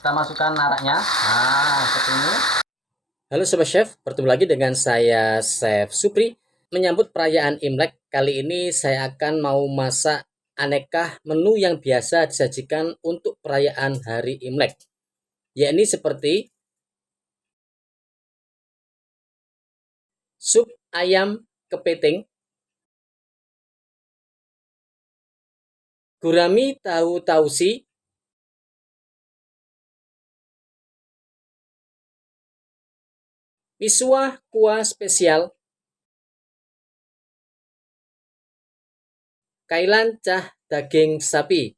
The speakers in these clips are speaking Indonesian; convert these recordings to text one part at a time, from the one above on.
Kita masukkan araknya. Nah, seperti ini. Halo Sobat Chef, bertemu lagi dengan saya Chef Supri. Menyambut perayaan Imlek, kali ini saya akan mau masak aneka menu yang biasa disajikan untuk perayaan hari Imlek. Yakni seperti sup ayam kepiting, gurami tahu tausi, miswa kuah spesial, kailan cah daging sapi.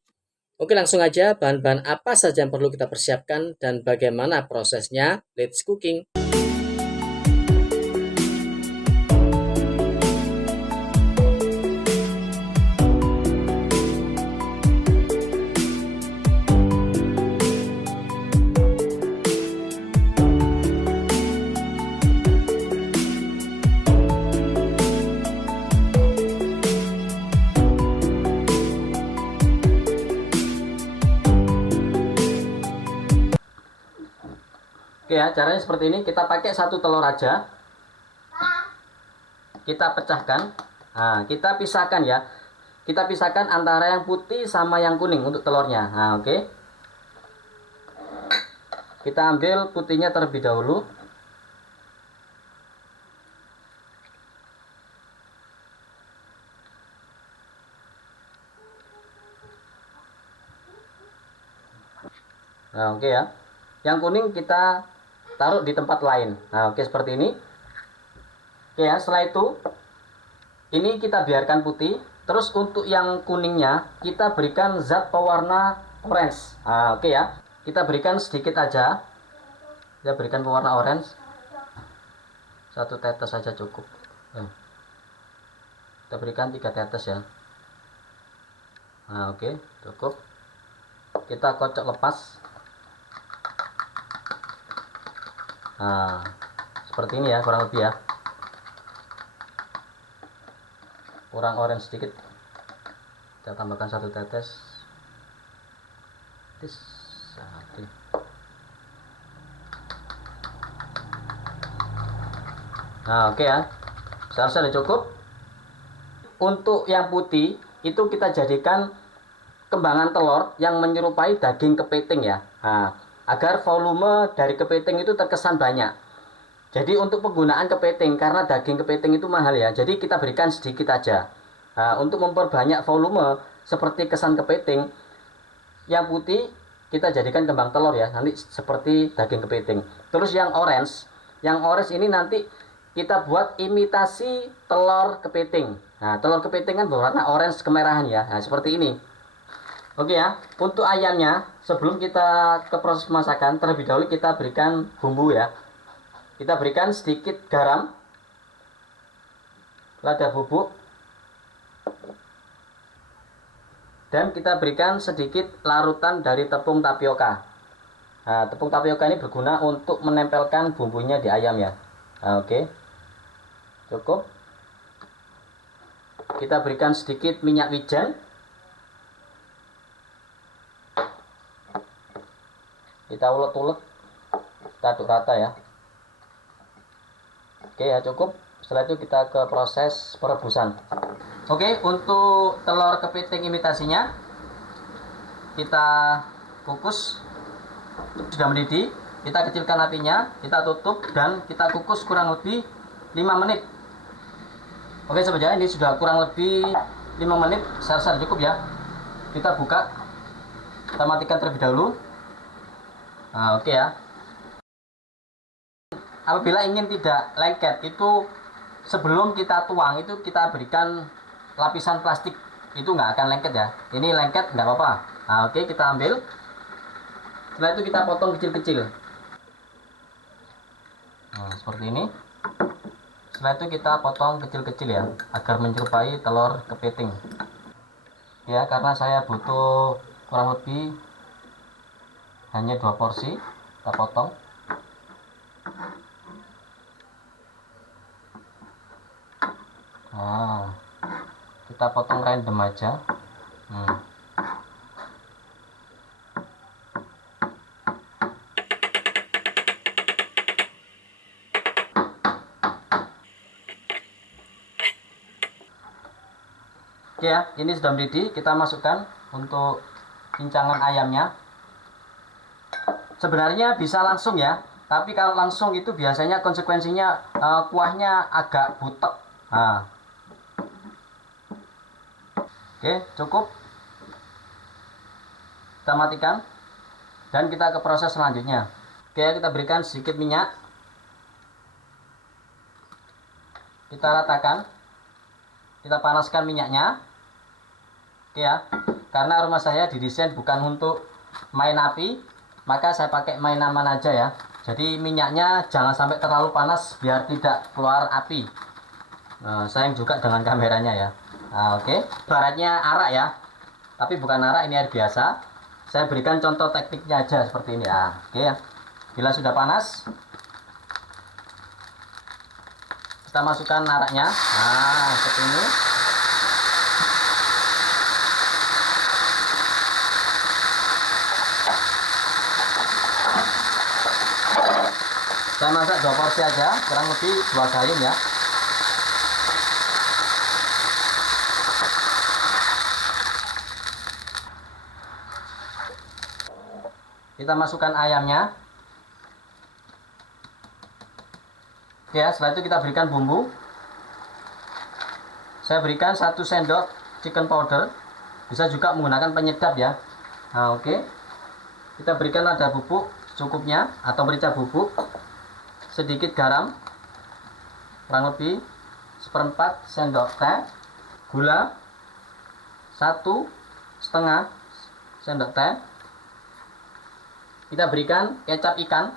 Oke, langsung aja bahan-bahan apa saja yang perlu kita persiapkan dan bagaimana prosesnya. Let's cooking. Oke ya, caranya seperti ini. Kita pakai satu telur aja. Kita pecahkan. Nah, kita pisahkan ya. Kita pisahkan antara yang putih sama yang kuning untuk telurnya. Nah, oke. Kita ambil putihnya terlebih dahulu. Nah, oke ya. Yang kuning kita taruh di tempat lain. Nah, oke seperti ini. Oke ya, setelah itu ini kita biarkan putih. Terus untuk yang kuningnya kita berikan zat pewarna orange. Nah, oke ya. Kita berikan sedikit aja. Kita berikan pewarna orange. Satu tetes saja cukup. Kita berikan 3 tetes ya. Nah, oke, cukup. Kita kocok lepas. Nah, seperti ini ya, kurang lebih ya. Kurang orange sedikit. Kita tambahkan 1 tetes. Oke. Nah, oke ya. Seharusnya sudah cukup. Untuk yang putih itu kita jadikan kembangan telur yang menyerupai daging kepiting ya. Nah, agar volume dari kepiting itu terkesan banyak. Jadi untuk penggunaan kepiting, karena daging kepiting itu mahal ya, jadi kita berikan sedikit aja. Nah, untuk memperbanyak volume seperti kesan kepiting, yang putih kita jadikan kembang telur ya, nanti seperti daging kepiting. Terus yang orange ini nanti kita buat imitasi telur kepiting. Nah, telur kepiting kan berwarna orange kemerahan ya. Nah, seperti ini. Oke ya, untuk ayamnya sebelum kita ke proses pemasakan, terlebih dahulu kita berikan bumbu ya. Kita berikan sedikit garam, lada bubuk, dan kita berikan sedikit larutan dari tepung tapioka. Nah, tepung tapioka ini berguna untuk menempelkan bumbunya di ayam ya. Nah, oke, cukup. Kita berikan sedikit minyak wijen. Kita ulek-ulek, kita aduk rata ya. Oke ya, cukup. Setelah itu kita ke proses perebusan. Oke, untuk telur kepiting imitasinya kita kukus. Sudah mendidih, kita kecilkan apinya, kita tutup dan kita kukus kurang lebih 5 menit. Oke sahabat, ini sudah kurang lebih 5 menit. Saya cukup ya. Kita buka, kita matikan terlebih dahulu. Nah, oke ya. Apabila ingin tidak lengket, itu sebelum kita tuang itu kita berikan lapisan plastik, itu nggak akan lengket ya. Ini lengket nggak apa-apa. Nah, oke, kita ambil. Setelah itu kita potong kecil-kecil. Nah, seperti ini. Setelah itu kita potong kecil-kecil ya, agar menyerupai telur kepiting. Ya, karena saya butuh kurang lebih hanya 2 porsi, kita potong. Nah, kita potong random aja. Oke ya, ini sudah mendidih. Kita masukkan untuk pincangan ayamnya. Sebenarnya bisa langsung ya, tapi kalau langsung itu biasanya konsekuensinya kuahnya agak butek. Nah. Oke, cukup. Kita matikan dan kita ke proses selanjutnya. Oke, kita berikan sedikit minyak. Kita ratakan. Kita panaskan minyaknya. Oke ya, karena rumah saya didesain bukan untuk main api, maka saya pakai main aman aja ya. Jadi minyaknya jangan sampai terlalu panas biar tidak keluar api. Sayang juga dengan kameranya ya. Oke, baratnya arak ya, tapi bukan arak, ini air biasa. Saya berikan contoh tekniknya aja seperti ini ya. Oke ya, bila sudah panas, kita masukkan araknya. Nah, seperti ini. Saya masak 2 porsi aja, kurang lebih 2 gayung ya. Kita masukkan ayamnya. Oke ya, setelah itu kita berikan bumbu. Saya berikan 1 sendok chicken powder. Bisa juga menggunakan penyedap ya. Nah, oke. Kita berikan lada bubuk secukupnya atau merica bubuk. Sedikit garam, kurang lebih 1/4 sendok teh, gula 1,5 sendok teh. Kita berikan kecap ikan.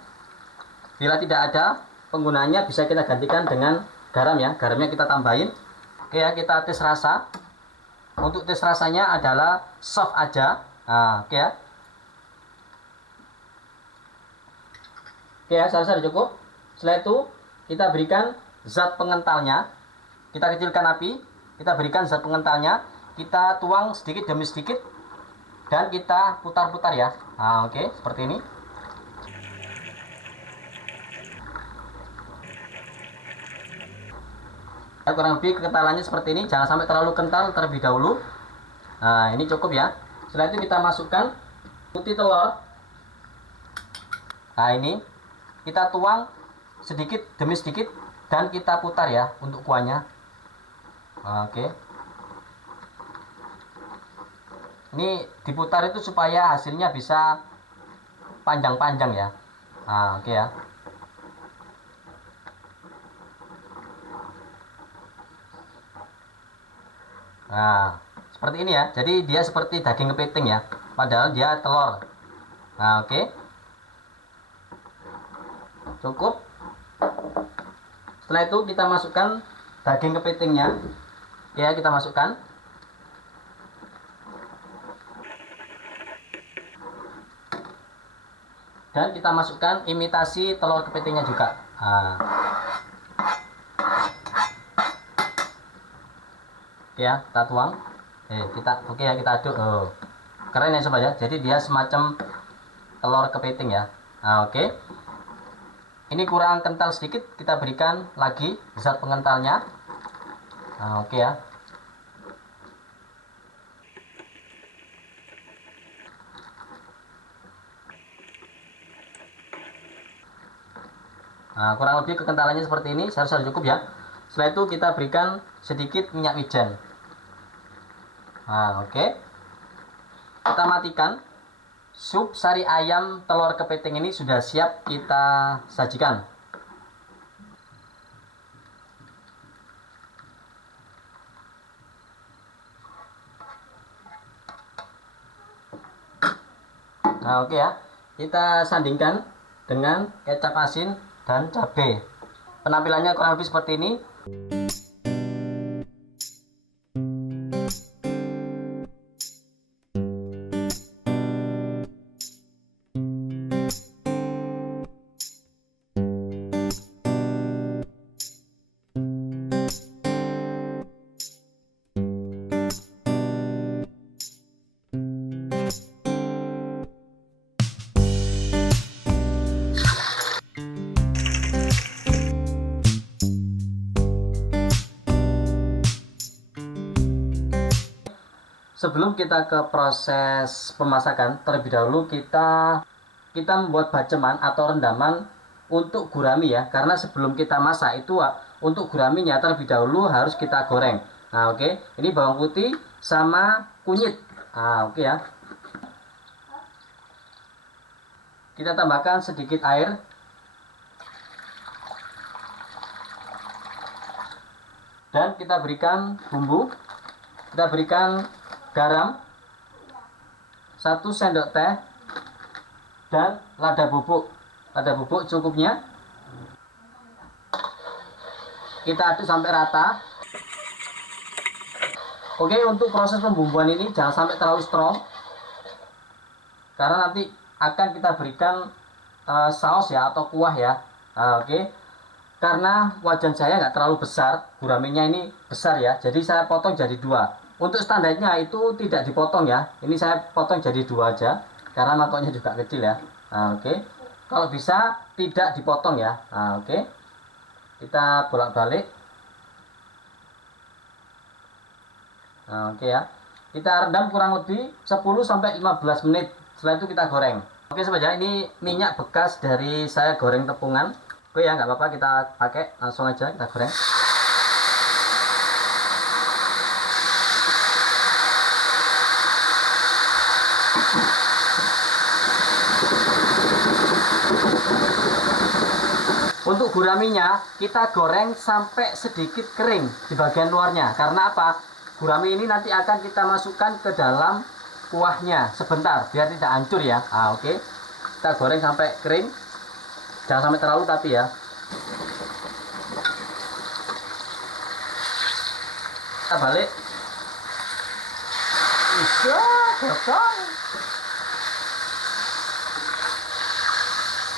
Bila tidak ada penggunaannya bisa kita gantikan dengan garam ya. Garamnya kita tambahin. Oke ya, kita tes rasa. Untuk tes rasanya adalah soft aja. Nah, oke ya. Oke ya, saya rasa cukup. Setelah itu kita berikan zat pengentalnya. Kita kecilkan api, kita berikan zat pengentalnya, kita tuang sedikit demi sedikit dan kita putar-putar ya. Nah, oke, seperti ini. Ya, kurang lebih kekentalannya seperti ini, jangan sampai terlalu kental terlebih dahulu. Nah, ini cukup ya. Setelah itu kita masukkan putih telur. Nah, ini kita tuang sedikit demi sedikit dan kita putar ya untuk kuahnya. Oke. Ini diputar itu supaya hasilnya bisa panjang-panjang ya. Nah, oke ya. Nah, seperti ini ya. Jadi dia seperti daging kepiting ya. Padahal dia telur. Nah, oke. Cukup. Setelah itu kita masukkan daging kepitingnya. Ya, kita masukkan. Dan kita masukkan imitasi telur kepitingnya juga. Nah. Oke ya, kita tuang. Oke ya, kita aduk. Oh. Keren ya sobat ya. Jadi dia semacam telur kepiting ya. Nah, oke. Ini kurang kental sedikit, kita berikan lagi zat pengentalnya. Nah, oke ya. Nah, kurang lebih kekentalannya seperti ini, seharusnya cukup ya. Setelah itu kita berikan sedikit minyak wijen. Nah, oke. Kita matikan. Sup sari ayam telur kepiting ini sudah siap kita sajikan. Nah, oke ya. Kita sandingkan dengan kecap asin dan cabai. Penampilannya kurang lebih seperti ini. Sebelum kita ke proses pemasakan, terlebih dahulu kita membuat baceman atau rendaman untuk gurami ya. Karena sebelum kita masak itu untuk guraminya terlebih dahulu harus kita goreng. Nah, oke. Ini bawang putih sama kunyit. Nah, oke ya. Kita tambahkan sedikit air. Dan kita berikan bumbu. Kita berikan garam 1 sendok teh dan lada bubuk. Lada bubuk cukupnya. Kita aduk sampai rata. Oke, untuk proses pembumbuan ini jangan sampai terlalu strong. Karena nanti akan kita berikan saus ya atau kuah ya. Oke. Karena wajan saya nggak terlalu besar, guraminya ini besar ya, jadi saya potong jadi 2. Untuk standarnya itu tidak dipotong ya, ini saya potong jadi 2 aja, karena mangkoknya juga kecil ya. Oke. Kalau bisa tidak dipotong ya. Oke. Kita bolak-balik. Oke ya. Kita rendam kurang lebih 10-15 menit. Setelah itu kita goreng. Oke sobat ya, ini minyak bekas dari saya goreng tepungan. Oke ya, nggak apa-apa, kita pakai langsung aja kita goreng. Untuk guraminya kita goreng sampai sedikit kering di bagian luarnya. Karena apa? Gurami ini nanti akan kita masukkan ke dalam kuahnya sebentar biar tidak hancur ya. Oke. Kita goreng sampai kering. Jangan sampai terlalu tapi ya. Kita balik. Bisa, gosong.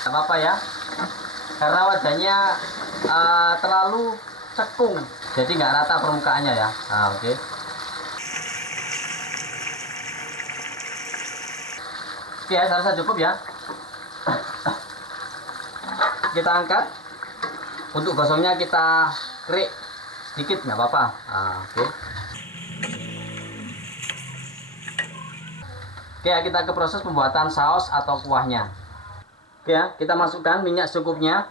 Gak apa-apa ya. Karena wajahnya terlalu cekung, jadi nggak rata permukaannya ya. Oke. Oke ya, saya rasa cukup ya. Kita angkat. Untuk gosongnya kita kerik sedikit, nggak apa-apa. Oke. Oke ya, kita ke proses pembuatan saus atau kuahnya. Oke ya, kita masukkan minyak secukupnya.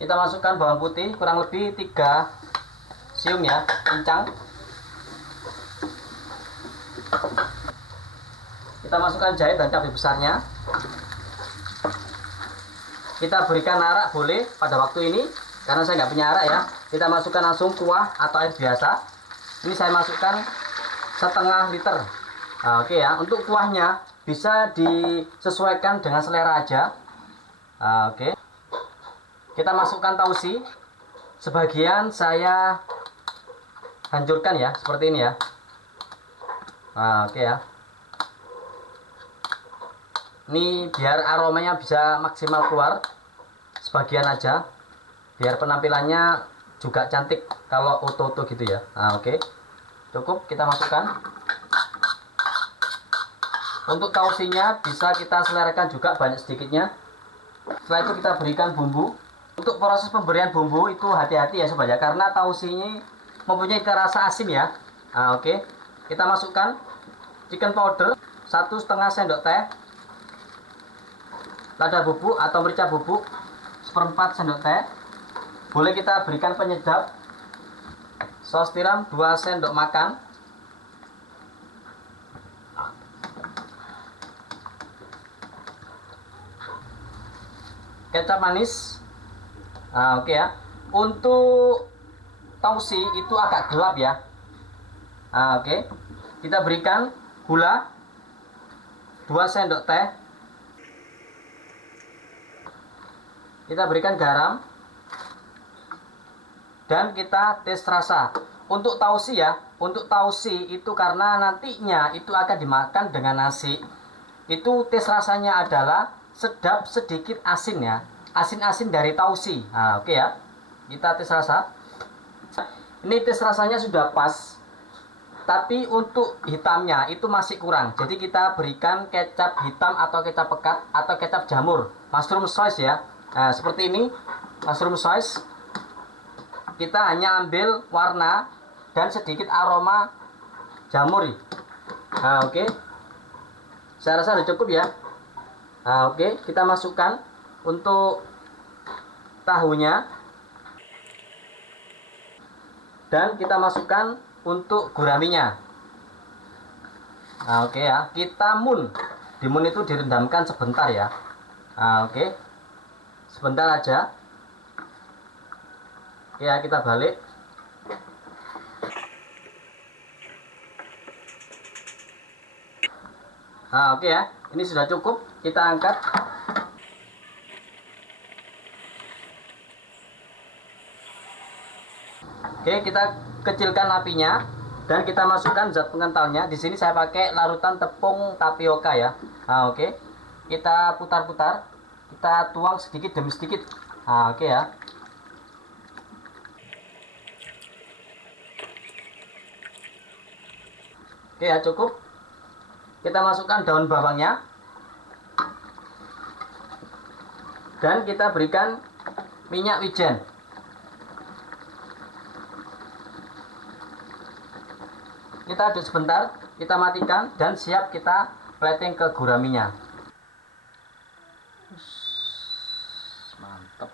Kita masukkan bawang putih kurang lebih 3 siung ya, pincang. Kita masukkan jahe dan cabai besarnya. Kita berikan arak boleh pada waktu ini, karena saya nggak punya arak ya. Kita masukkan langsung kuah atau air biasa. Ini saya masukkan setengah liter. Oke ya, untuk kuahnya bisa disesuaikan dengan selera aja. Oke. Kita masukkan tausi. Sebagian saya hancurkan ya, seperti ini ya. Oke ya. Ini biar aromanya bisa maksimal keluar. Sebagian aja. Biar penampilannya juga cantik kalau utuh-utuh gitu ya. Oke. Cukup kita masukkan. Untuk tausinya bisa kita selerakan juga banyak sedikitnya. Setelah itu kita berikan bumbu. Untuk proses pemberian bumbu itu hati-hati ya sobat ya, karena tausi ini mempunyai rasa asin ya. Oke. Kita masukkan chicken powder 1,5 sendok teh, lada bubuk atau merica bubuk 1/4 sendok teh. Boleh kita berikan penyedap, saus tiram 2 sendok makan, kecap manis. Oke ya. Untuk tausi itu agak gelap ya. Oke. Kita berikan gula 2 sendok teh. Kita berikan garam. Dan kita tes rasa. Untuk tausi ya, untuk tausi itu karena nantinya itu akan dimakan dengan nasi. Itu tes rasanya adalah sedap sedikit asin ya. Asin-asin dari tausi. Oke ya. Kita tes rasa. Ini tes rasanya sudah pas. Tapi untuk hitamnya itu masih kurang. Jadi kita berikan kecap hitam atau kecap pekat atau kecap jamur. Mushroom sauce ya. Seperti ini. Mushroom sauce. Kita hanya ambil warna dan sedikit aroma jamur. Nah, oke. Saya rasa sudah cukup ya. Nah, oke, kita masukkan untuk tahunya dan kita masukkan untuk guraminya. Nah, oke ya, kita di mun itu direndamkan sebentar ya. Nah, oke, sebentar aja ya, kita balik. Nah, oke ya, ini sudah cukup, kita angkat. Oke, kita kecilkan apinya dan kita masukkan zat pengentalnya. Di sini saya pakai larutan tepung tapioka ya. Nah, oke. Kita putar-putar, kita tuang sedikit demi sedikit. Nah, oke ya. Oke ya, cukup. Kita masukkan daun bawangnya. Dan kita berikan minyak wijen. Kita aduk sebentar, kita matikan dan siap kita plating ke guraminya. Mantap.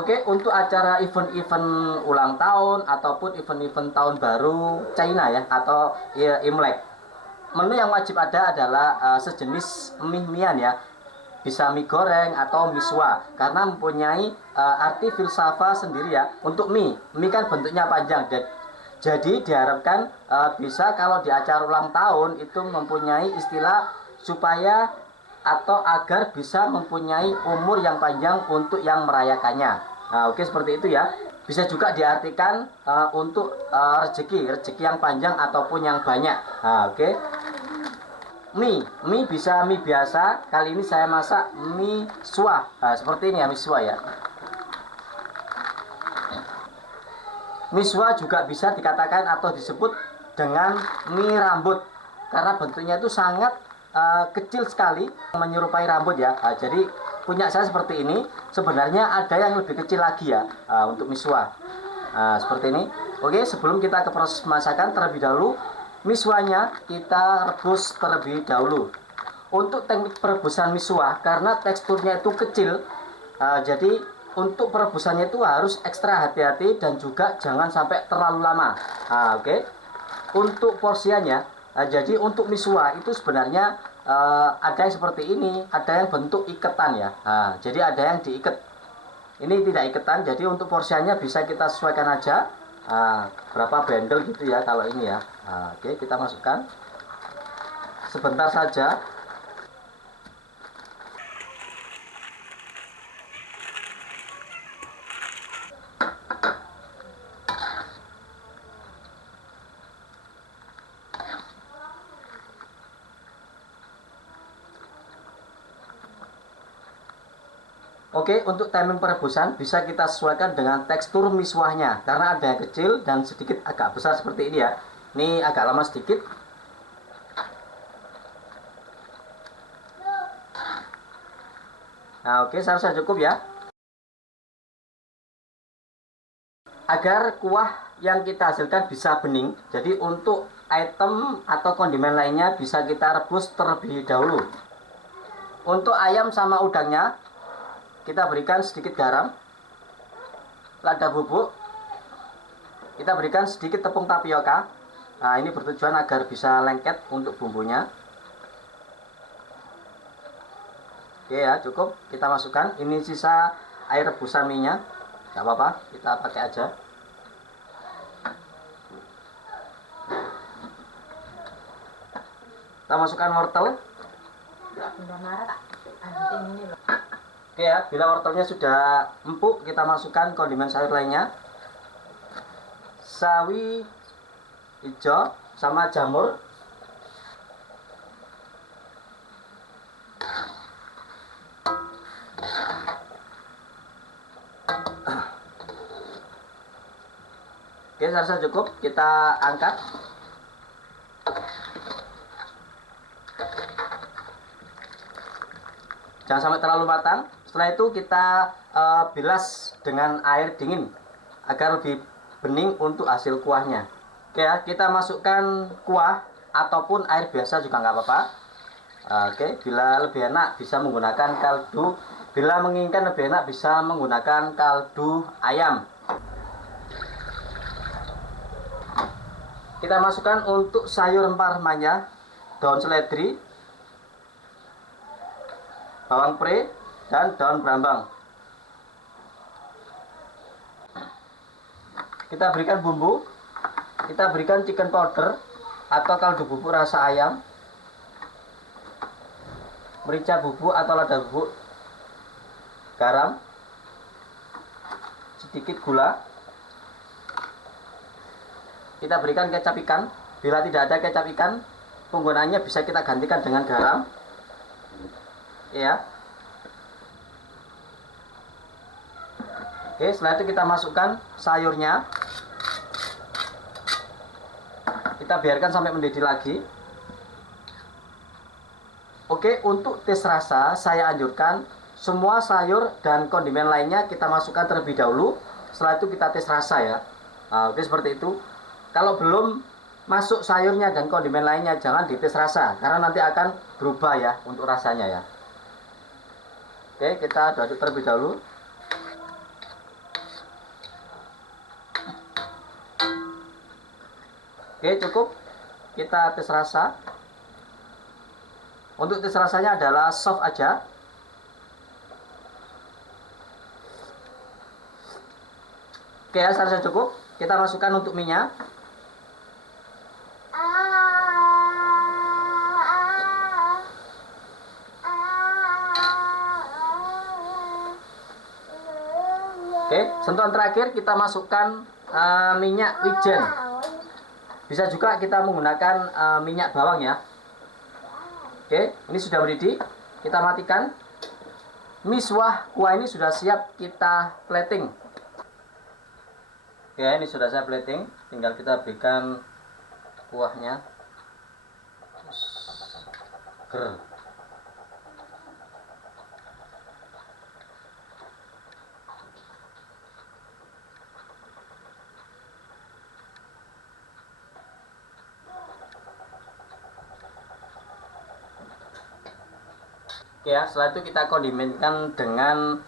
Oke, untuk acara event-event ulang tahun ataupun event-event tahun baru China ya, atau ya, Imlek, menu yang wajib ada adalah sejenis mie-mian ya, bisa mie goreng atau miswa, karena mempunyai arti filsafat sendiri ya. Untuk mie kan bentuknya panjang, jadi diharapkan bisa kalau di acara ulang tahun itu mempunyai istilah supaya atau agar bisa mempunyai umur yang panjang untuk yang merayakannya. Nah, oke, seperti itu ya. Bisa juga diartikan untuk rezeki yang panjang ataupun yang banyak. Nah, oke. Mie bisa mie biasa. Kali ini saya masak mie swa. Nah, seperti ini ya, mie swa ya. Mie swa juga bisa dikatakan atau disebut dengan mie rambut, karena bentuknya itu sangat kecil sekali, menyerupai rambut ya. Nah, jadi punya saya seperti ini. Sebenarnya ada yang lebih kecil lagi ya untuk miswa. Nah, seperti ini. Oke, sebelum kita ke proses pemasakan, terlebih dahulu miswanya kita rebus terlebih dahulu. Untuk teknik perebusan miswa, karena teksturnya itu kecil, jadi untuk perebusannya itu harus ekstra hati-hati dan juga jangan sampai terlalu lama. Nah, oke. Untuk porsiannya, jadi untuk miswa itu sebenarnya ada yang seperti ini, ada yang bentuk iketan ya. Nah, jadi ada yang diikat, ini tidak iketan. Jadi untuk porsiannya bisa kita sesuaikan aja, berapa bendel gitu ya kalau ini ya. Nah, oke, kita masukkan sebentar saja. Oke, untuk timing perebusan bisa kita sesuaikan dengan tekstur miswahnya, karena ada yang kecil dan sedikit agak besar seperti ini ya. Ini agak lama sedikit. Nah, oke, saya rasa cukup ya. Agar kuah yang kita hasilkan bisa bening, jadi untuk item atau kondimen lainnya bisa kita rebus terlebih dahulu. Untuk ayam sama udangnya kita berikan sedikit garam, lada bubuk, kita berikan sedikit tepung tapioka. Nah, ini bertujuan agar bisa lengket untuk bumbunya. Oke ya, cukup. Kita masukkan. Ini sisa air rebusan mie-nya. Gak apa-apa, kita pakai aja. Kita masukkan wortel. Oke ya, bila wortelnya sudah empuk, kita masukkan kondimen sayur lainnya. Sawi hijau sama jamur. Oke, saya rasa cukup. Kita angkat. Jangan sampai terlalu matang. Setelah itu kita bilas dengan air dingin agar lebih bening untuk hasil kuahnya. Oke ya, kita masukkan kuah ataupun air biasa juga nggak apa-apa. Oke, bila lebih enak bisa menggunakan kaldu. Bila menginginkan lebih enak bisa menggunakan kaldu ayam. Kita masukkan untuk sayur rempah-rempahnya, daun seledri, bawang pre, dan daun brambang. Kita berikan bumbu. Kita berikan chicken powder atau kaldu bubuk rasa ayam, merica bubuk atau lada bubuk, garam, sedikit gula. Kita berikan kecap ikan. Bila tidak ada kecap ikan, penggunaannya bisa kita gantikan dengan garam. Ya. Oke, setelah itu kita masukkan sayurnya. Kita biarkan sampai mendidih lagi. Oke, untuk tes rasa saya anjurkan semua sayur dan kondimen lainnya kita masukkan terlebih dahulu. Setelah itu kita tes rasa ya. Oke, seperti itu. Kalau belum masuk sayurnya dan kondimen lainnya, jangan dites rasa karena nanti akan berubah ya untuk rasanya ya. Oke, kita aduk terlebih dahulu. Oke, cukup. Kita tes rasa. Untuk tes rasanya adalah soft aja. Oke ya, saya rasa cukup. Kita masukkan untuk mie-nya. Oke, sentuhan terakhir kita masukkan minyak wijen. Bisa juga kita menggunakan minyak bawang ya. Oke, ini sudah mendidih. Kita matikan. Miswah kuah ini sudah siap kita plating. Oke, ini sudah saya plating. Tinggal kita berikan kuahnya. Ger. Oke ya, setelah itu kita kondimenkan dengan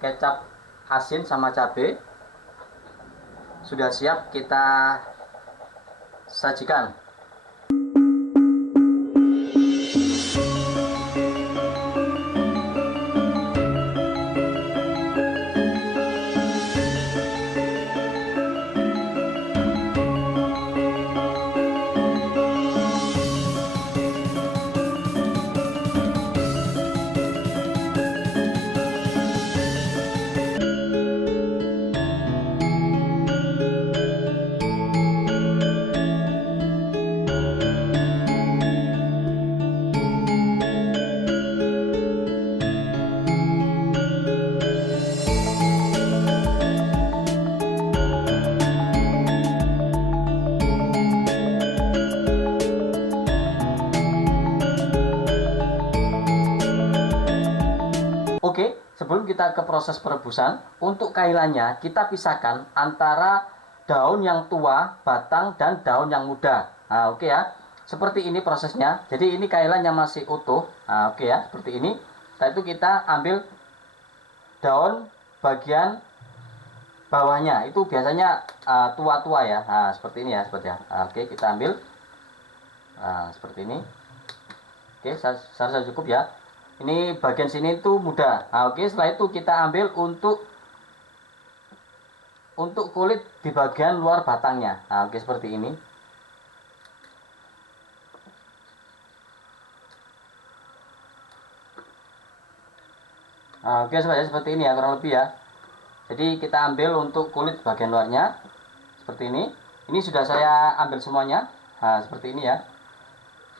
kecap asin sama cabai. Sudah siap kita sajikan. Oke, sebelum kita ke proses perebusan, untuk kailannya kita pisahkan antara daun yang tua, batang, dan daun yang muda. Nah, oke ya. Seperti ini prosesnya. Jadi ini kailannya masih utuh. Nah, oke ya, seperti ini. Setelah itu kita ambil daun bagian bawahnya itu biasanya tua-tua ya. Nah, seperti ini ya, seperti ya. Nah, oke, kita ambil seperti ini. Oke, saya rasa cukup ya. Ini bagian sini itu muda. Nah, oke, setelah itu kita ambil untuk kulit di bagian luar batangnya. Nah, oke, seperti ini. Nah, oke, seperti ini ya, kurang lebih ya. Jadi kita ambil untuk kulit bagian luarnya seperti ini. Ini sudah saya ambil semuanya. Nah, seperti ini ya.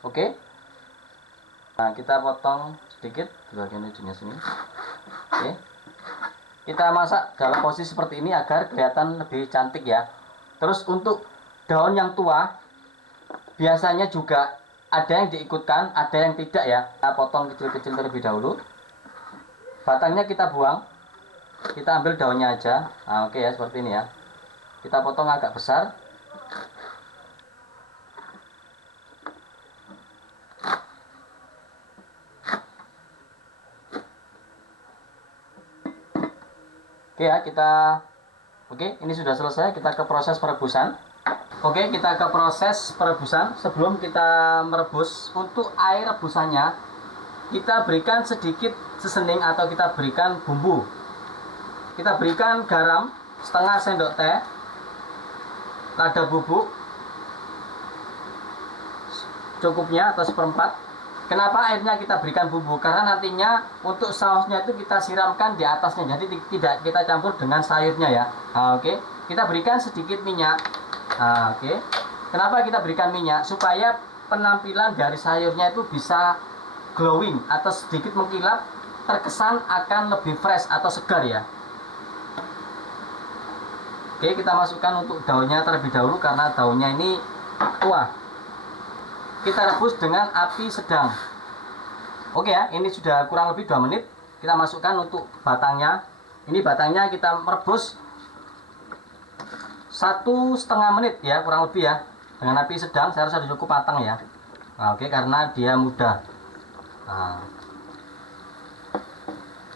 Oke. Nah, kita potong sedikit di bagian ujungnya sini. Oke. Kita masak dalam posisi seperti ini agar kelihatan lebih cantik ya. Terus untuk daun yang tua biasanya juga ada yang diikutkan, ada yang tidak ya. Kita potong kecil-kecil terlebih dahulu. Batangnya kita buang, kita ambil daunnya aja. Nah, oke ya, seperti ini ya. Kita potong agak besar. Oke ya, ini sudah selesai. Kita ke proses perebusan. Oke, kita ke proses perebusan. Sebelum kita merebus, untuk air rebusannya kita berikan sedikit sesening atau kita berikan bumbu. Kita berikan garam setengah sendok teh, lada bubuk cukupnya atau seperempat. Kenapa airnya kita berikan bumbu? Karena nantinya untuk sausnya itu kita siramkan di atasnya, jadi tidak kita campur dengan sayurnya ya. Nah, oke, kita berikan sedikit minyak. Nah, oke, kenapa kita berikan minyak? Supaya penampilan dari sayurnya itu bisa glowing atau sedikit mengkilap, terkesan akan lebih fresh atau segar ya. Oke, kita masukkan untuk daunnya terlebih dahulu karena daunnya ini tua. Kita rebus dengan api sedang. Oke ya, ini sudah kurang lebih 2 menit. Kita masukkan untuk batangnya. Ini batangnya kita merebus 1,5 menit ya, kurang lebih ya. Dengan api sedang, saya rasa cukup matang ya. Nah, oke, karena dia muda. Nah.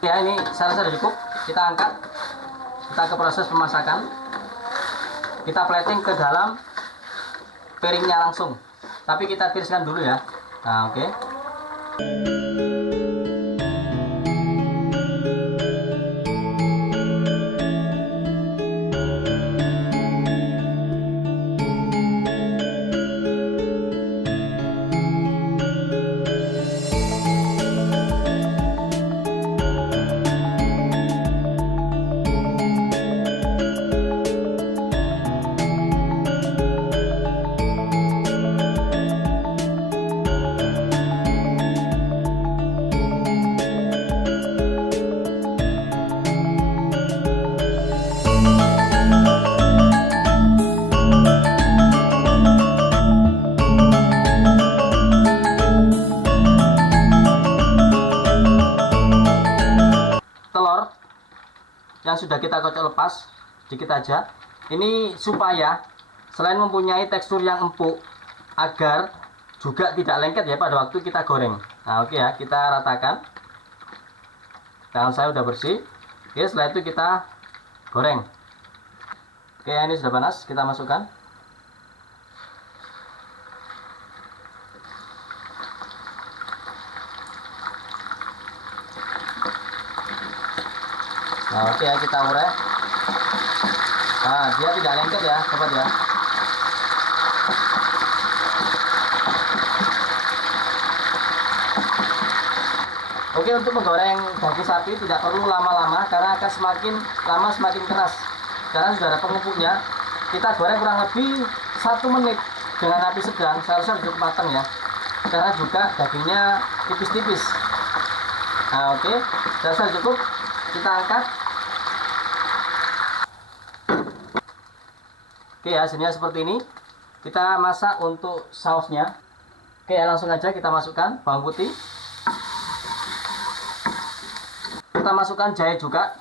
Ya, ini saya rasa sudah cukup. Kita angkat. Kita ke proses pemasakan. Kita plating ke dalam piringnya langsung. Tapi kita tiriskan dulu ya. Nah, oke. Telur yang sudah kita kocok lepas sedikit aja. Ini supaya selain mempunyai tekstur yang empuk, agar juga tidak lengket ya pada waktu kita goreng. Nah, oke ya, kita ratakan. Tangan saya udah bersih. Oke, setelah itu kita goreng. Oke, ini sudah panas, kita masukkan. Nah, oke ya, kita urai. Nah, dia tidak lengket ya, sobat ya. Oke, untuk menggoreng daging sapi tidak perlu lama-lama karena akan semakin lama semakin keras. Karena sudah ada pengepulnya. Kita goreng kurang lebih 1 menit dengan api sedang, seharusnya cukup matang ya. Karena juga dagingnya tipis-tipis. Nah, oke, sudah cukup. Kita angkat. Oke, hasilnya seperti ini. Kita masak untuk sausnya. Oke, langsung aja kita masukkan bawang putih. Kita masukkan jahe juga.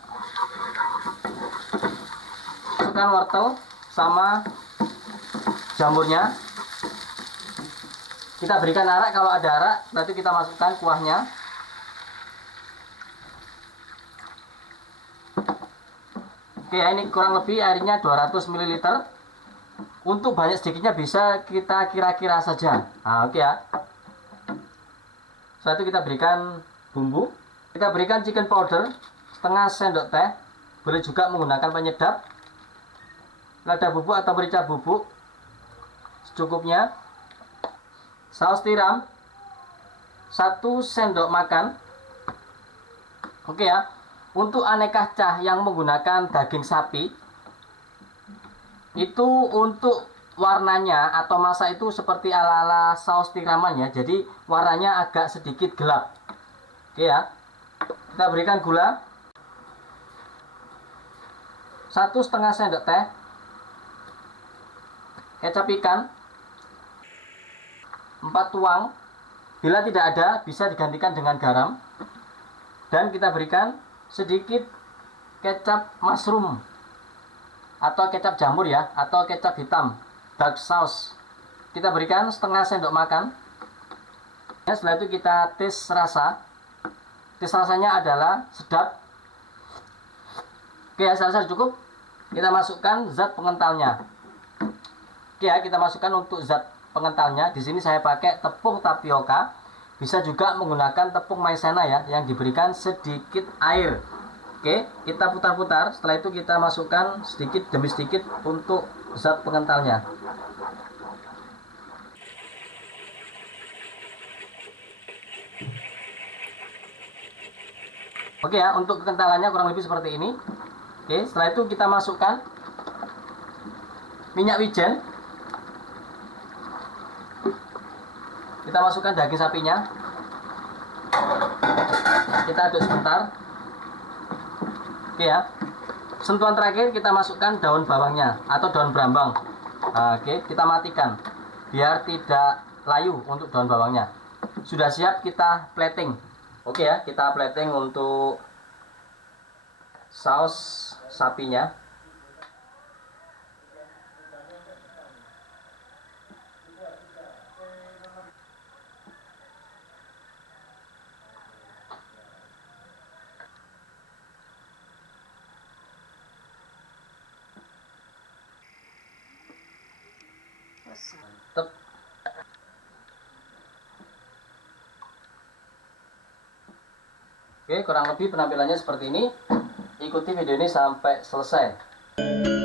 Masukkan wortel sama jamurnya. Kita berikan arak kalau ada arak, nanti kita masukkan kuahnya. Oke ya, ini kurang lebih airnya 200 ml. Untuk banyak sedikitnya bisa kita kira-kira saja. Nah, oke ya. Setelah itu kita berikan bumbu. Kita berikan chicken powder setengah sendok teh. Boleh juga menggunakan penyedap, lada bubuk atau merica bubuk secukupnya. Saus tiram 1 sendok makan. Oke ya. Untuk aneka cah yang menggunakan daging sapi, itu untuk warnanya atau masak itu seperti ala-ala saus tiramannya, jadi warnanya agak sedikit gelap. Oke ya. Kita berikan gula 1,5 sendok teh, kecap ikan 4 tuang. Bila tidak ada, bisa digantikan dengan garam. Dan kita berikan sedikit kecap mushroom atau kecap jamur ya, atau kecap hitam, dark sauce. Kita berikan setengah sendok makan. Setelah itu kita tes rasa. Tes rasanya adalah sedap. Oke ya, saya rasa cukup. Kita masukkan zat pengentalnya. Oke ya, kita masukkan untuk zat pengentalnya. Di sini saya pakai tepung tapioka. Bisa juga menggunakan tepung maizena ya, yang diberikan sedikit air. Oke, kita putar-putar. Setelah itu kita masukkan sedikit demi sedikit untuk zat pengentalnya. Oke ya, untuk kekentalannya kurang lebih seperti ini. Oke, setelah itu kita masukkan minyak wijen. Kita masukkan daging sapinya. Kita aduk sebentar. Oke ya. Sentuhan terakhir kita masukkan daun bawangnya atau daun brambang. Oke, kita matikan biar tidak layu untuk daun bawangnya. Sudah siap kita plating. Oke ya, kita plating untuk saus sapinya. Tep. Oke, kurang lebih penampilannya seperti ini. Ikuti video ini sampai selesai.